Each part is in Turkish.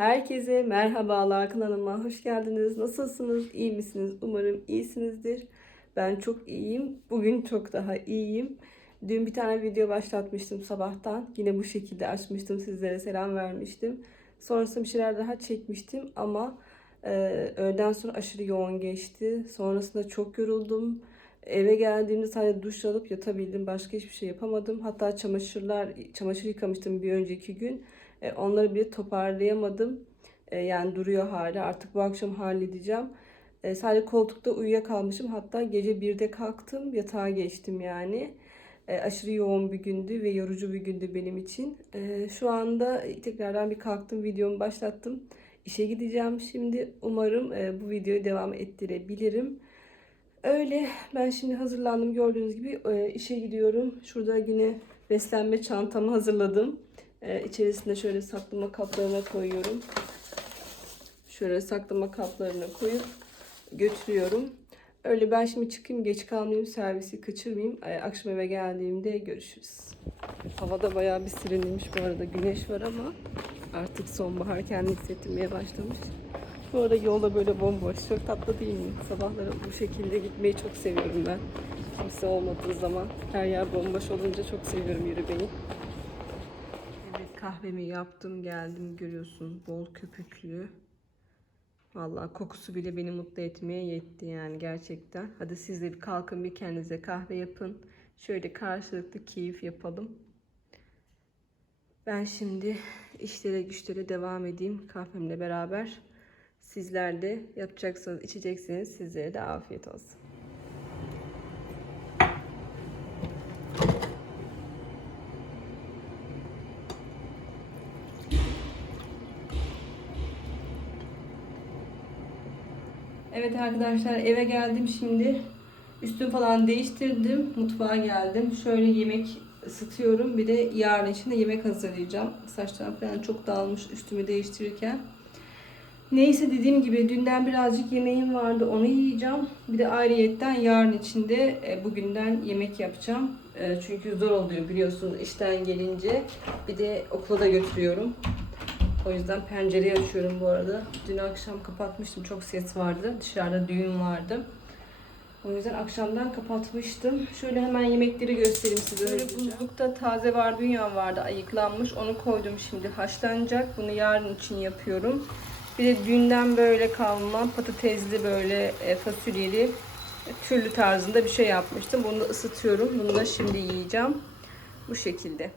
Herkese merhabalar kanalıma hoş geldiniz. Nasılsınız? İyi misiniz? Umarım iyisinizdir. Ben çok iyiyim. Bugün çok daha iyiyim. Dün bir tane video başlatmıştım sabahtan. Yine bu şekilde açmıştım. Sizlere selam vermiştim. Sonrasında bir şeyler daha çekmiştim ama e, öğleden sonra aşırı yoğun geçti. Sonrasında çok yoruldum. Eve geldiğimde sadece duş alıp yatabildim. Başka hiçbir şey yapamadım. Hatta çamaşırlar, çamaşır yıkamıştım bir önceki gün. E, onları bile toparlayamadım. E, yani duruyor hala. Artık bu akşam halledeceğim. E, sadece koltukta uyuyakalmışım. Hatta gece 1'de kalktım. Yatağa geçtim yani. Aşırı yoğun bir gündü ve yorucu bir gündü benim için. Şu anda tekrardan bir kalktım. Videomu başlattım. İşe gideceğim şimdi. Umarım bu videoyu devam ettirebilirim. Öyle ben şimdi hazırlandım gördüğünüz gibi e, işe gidiyorum. Şurada yine beslenme çantamı hazırladım. E, içerisinde şöyle saklama kaplarına koyuyorum. Şöyle saklama kaplarına koyup götürüyorum. Öyle ben şimdi çıkayım geç kalmayayım servisi kaçırmayayım. E, akşam eve geldiğimde görüşürüz. Havada bayağı bir serinlemiş bu arada güneş var ama artık sonbahar kendini hissettirmeye başlamış. Bu arada yolda böyle bomboş. Çok tatlı değil mi? Sabahları bu şekilde gitmeyi çok seviyorum ben. Kimse olmadığı zaman. Her yer bomboş olunca çok seviyorum yürümeyi. Kahvemi yaptım geldim görüyorsun. Bol köpüklü. Vallahi kokusu bile beni mutlu etmeye yetti yani gerçekten. Hadi siz de bir kalkın bir kendinize kahve yapın. Şöyle karşılıklı keyif yapalım. Ben şimdi işlere güçlere devam edeyim kahvemle beraber. Sizler de yapacaksanız, içecekseniz sizlere de afiyet olsun. Evet arkadaşlar eve geldim şimdi. Üstümü falan değiştirdim. Mutfağa geldim. Şöyle yemek ısıtıyorum. Bir de yarın için de yemek hazırlayacağım. Saçlarım falan çok dağılmış üstümü değiştirirken. Neyse dediğim gibi dünden birazcık yemeğim vardı onu yiyeceğim. Bir de ayrıyetten yarın için de e, bugünden yemek yapacağım. E, çünkü zor oluyor biliyorsunuz işten gelince. Bir de okula da götürüyorum. O yüzden pencereyi açıyorum bu arada. Dün akşam kapatmıştım. Çok ses vardı. Dışarıda düğün vardı. O yüzden akşamdan kapatmıştım. Şöyle hemen yemekleri göstereyim size. Böyle buzlukta taze barbunya vardı ayıklanmış. Onu koydum şimdi haşlanacak. Bunu yarın için yapıyorum. Bir de dünden böyle kalma patatesli böyle e, fasulyeli e, türlü tarzında bir şey yapmıştım. Bunu da ısıtıyorum. Bunu da şimdi yiyeceğim. Bu şekilde.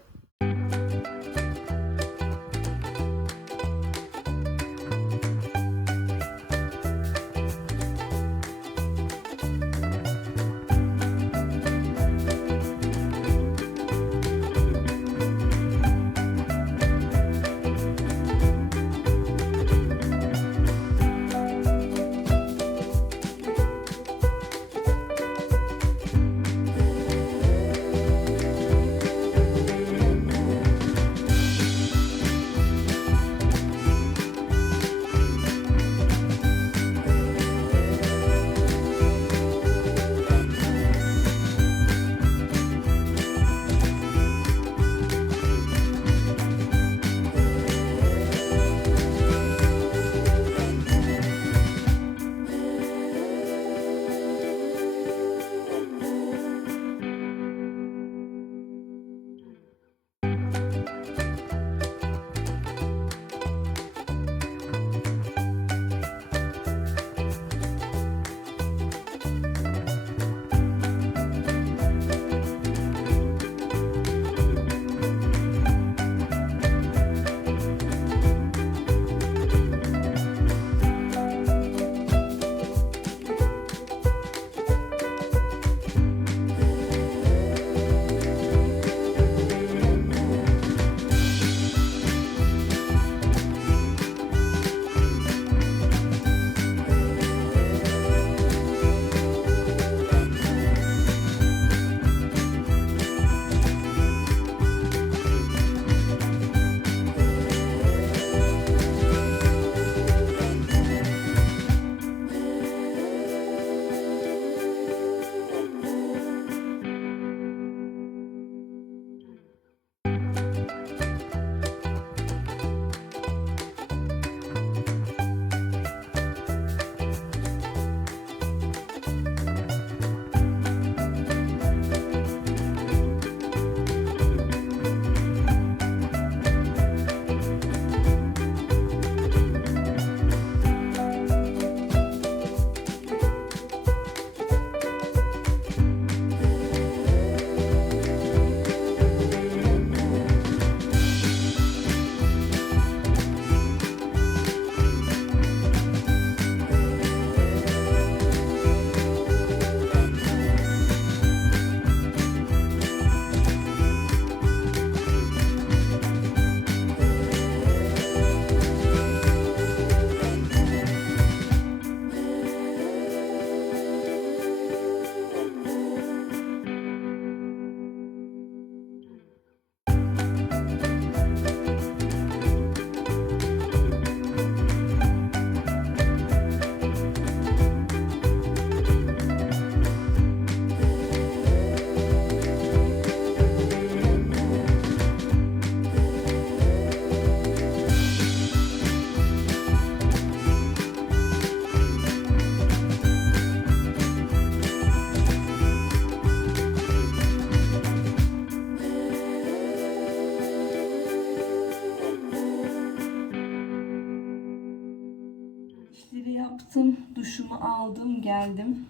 Yaptım. Duşumu aldım. Geldim.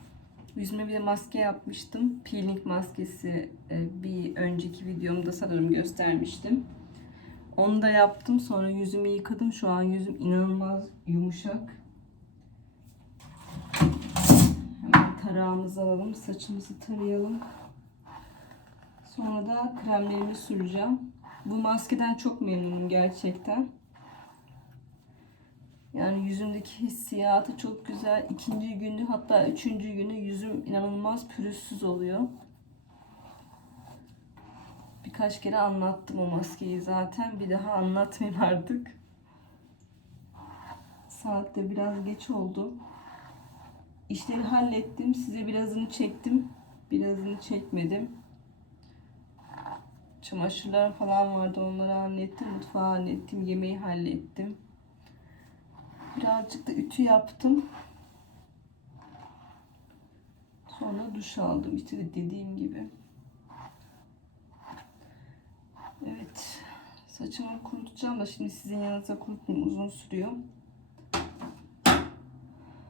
Yüzüme bir de maske yapmıştım. Peeling maskesi e, bir önceki videomda sanırım göstermiştim. Onu da yaptım. Sonra yüzümü yıkadım. Şu an yüzüm inanılmaz yumuşak. Hemen tarağımızı alalım. Saçımızı tarayalım. Sonra da kremlerimi süreceğim. Bu maskeden çok memnunum gerçekten. Yani yüzümdeki hissiyatı çok güzel. İkinci günü hatta üçüncü günü yüzüm inanılmaz pürüzsüz oluyor. Birkaç kere anlattım o maskeyi zaten. Bir daha anlatmayayım artık. Saat de biraz geç oldu. İşleri hallettim. Size birazını çektim. Birazını çekmedim. Çamaşırlar falan vardı. Onları hallettim. Mutfağı hallettim. Yemeği hallettim. Birazcık da ütü yaptım. Sonra duş aldım. İşte dediğim gibi. Evet. Saçımı kurutacağım da şimdi sizin yanınıza kurutmayayım. Uzun sürüyor.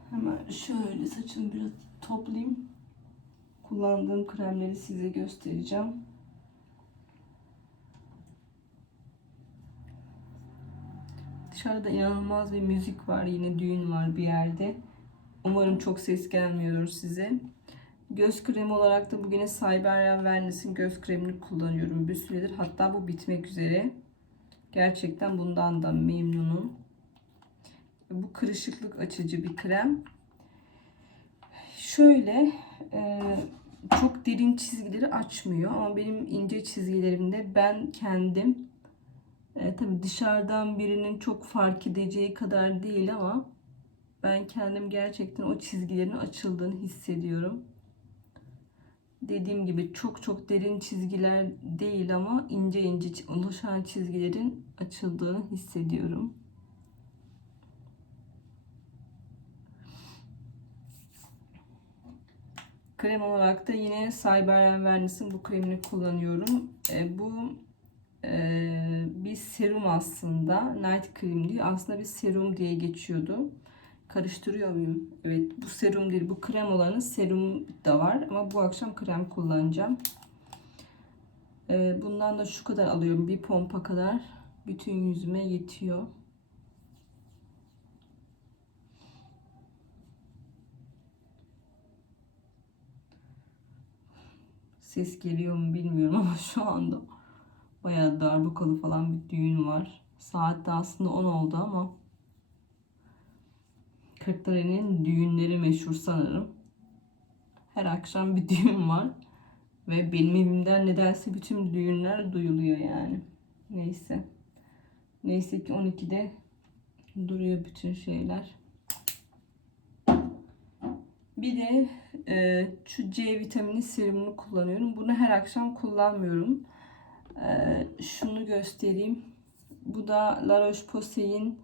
Hemen şöyle saçımı biraz toplayayım. Kullandığım kremleri size göstereceğim. Dışarıda inanılmaz bir müzik var. Yine düğün var bir yerde. Umarım çok ses gelmiyor size. Göz kremi olarak da bugüne Cyberyan Wellness'in göz kremini kullanıyorum bir süredir. Hatta bu bitmek üzere. Gerçekten bundan da memnunum. Bu kırışıklık açıcı bir krem. Şöyle e, çok derin çizgileri açmıyor ama benim ince çizgilerimde ben kendim e, tabii dışarıdan birinin çok fark edeceği kadar değil ama ben kendim gerçekten o çizgilerin açıldığını hissediyorum. Dediğim gibi çok çok derin çizgiler değil ama ince ince oluşan çizgilerin açıldığını hissediyorum. Krem olarak da yine Cyber Wellness'in bu kremini kullanıyorum. E, bu serum aslında. Night cream değil. Aslında bir serum diye geçiyordu. Karıştırıyor muyum? Evet bu serum değil. Bu krem olanı serum da var. Ama bu akşam krem kullanacağım. E, bundan da şu kadar alıyorum. Bir pompa kadar. Bütün yüzüme yetiyor. Ses geliyor mu bilmiyorum ama şu anda bayağı darbukalı falan bir düğün var. Saat de aslında 10 oldu ama Kırklareli'nin düğünleri meşhur sanırım. Her akşam bir düğün var. Ve benim evimden nedense bütün düğünler duyuluyor yani. Neyse. Neyse ki 12'de duruyor bütün şeyler. Bir de e, şu C vitamini serumunu kullanıyorum. Bunu her akşam kullanmıyorum. E, şunu göstereyim. Bu da La Roche-Posay'in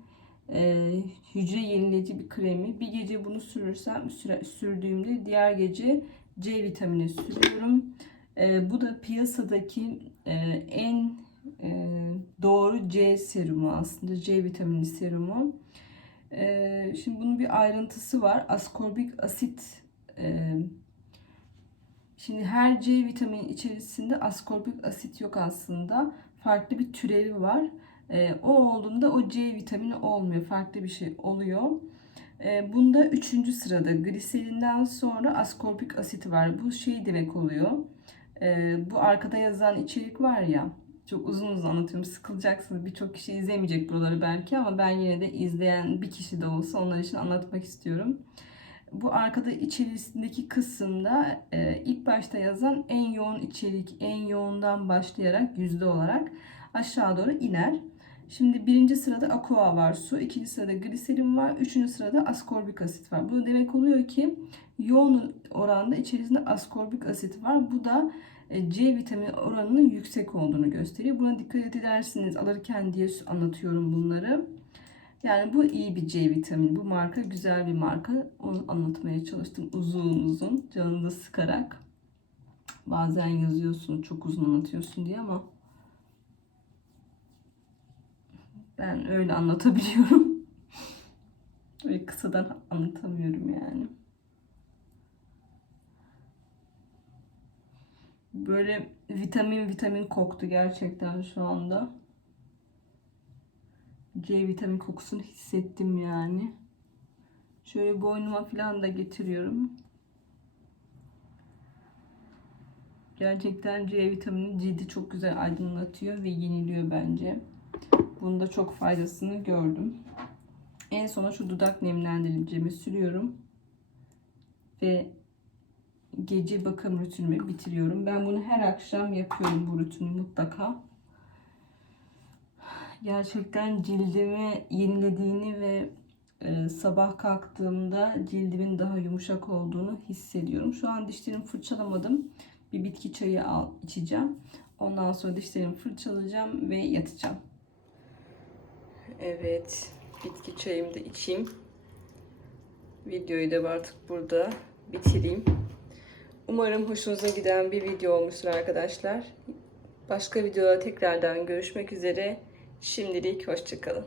e, hücre yenileyici bir kremi. Bir gece bunu sürürsem süre, sürdüğümde diğer gece C vitamini sürüyorum. E, bu da piyasadaki e, en e, doğru C serumu aslında. C vitamini serumu. E, şimdi bunun bir ayrıntısı var. Askorbik asit e, Şimdi her C vitamini içerisinde askorbik asit yok aslında. Farklı bir türevi var. E, o olduğunda o C vitamini olmuyor. Farklı bir şey oluyor. E, bunda üçüncü sırada gliserinden sonra askorbik asit var. Bu şey demek oluyor. E, bu arkada yazan içerik var ya. Çok uzun uzun anlatıyorum. Sıkılacaksınız. Birçok kişi izlemeyecek buraları belki ama ben yine de izleyen bir kişi de olsa onlar için anlatmak istiyorum. Bu arkada içerisindeki kısımda e, ilk başta yazan en yoğun içerik, en yoğundan başlayarak yüzde olarak aşağı doğru iner. Şimdi birinci sırada aqua var su, ikinci sırada gliserin var, üçüncü sırada askorbik asit var. Bu demek oluyor ki yoğun oranda içerisinde askorbik asit var. Bu da e, C vitamini oranının yüksek olduğunu gösteriyor. Buna dikkat edersiniz alırken diye anlatıyorum bunları. Yani bu iyi bir C vitamini. Bu marka güzel bir marka. Onu anlatmaya çalıştım uzun uzun. Canını sıkarak. Bazen yazıyorsun çok uzun anlatıyorsun diye ama ben öyle anlatabiliyorum. Öyle kısadan anlatamıyorum yani. Böyle vitamin vitamin koktu gerçekten şu anda. C vitamin kokusunu hissettim yani. Şöyle boynuma falan da getiriyorum. Gerçekten C vitamini cildi çok güzel aydınlatıyor ve yeniliyor bence. Bunda çok faydasını gördüm. En sona şu dudak nemlendiricimi sürüyorum. Ve gece bakım rutinimi bitiriyorum. Ben bunu her akşam yapıyorum bu rutini mutlaka. Gerçekten cildimi yenilediğini ve e, sabah kalktığımda cildimin daha yumuşak olduğunu hissediyorum. Şu an dişlerimi fırçalamadım. Bir bitki çayı al, içeceğim. Ondan sonra dişlerimi fırçalayacağım ve yatacağım. Evet, bitki çayımı da içeyim. Videoyu da artık burada bitireyim. Umarım hoşunuza giden bir video olmuştur arkadaşlar. Başka videoda tekrardan görüşmek üzere. Şimdilik hoşçakalın.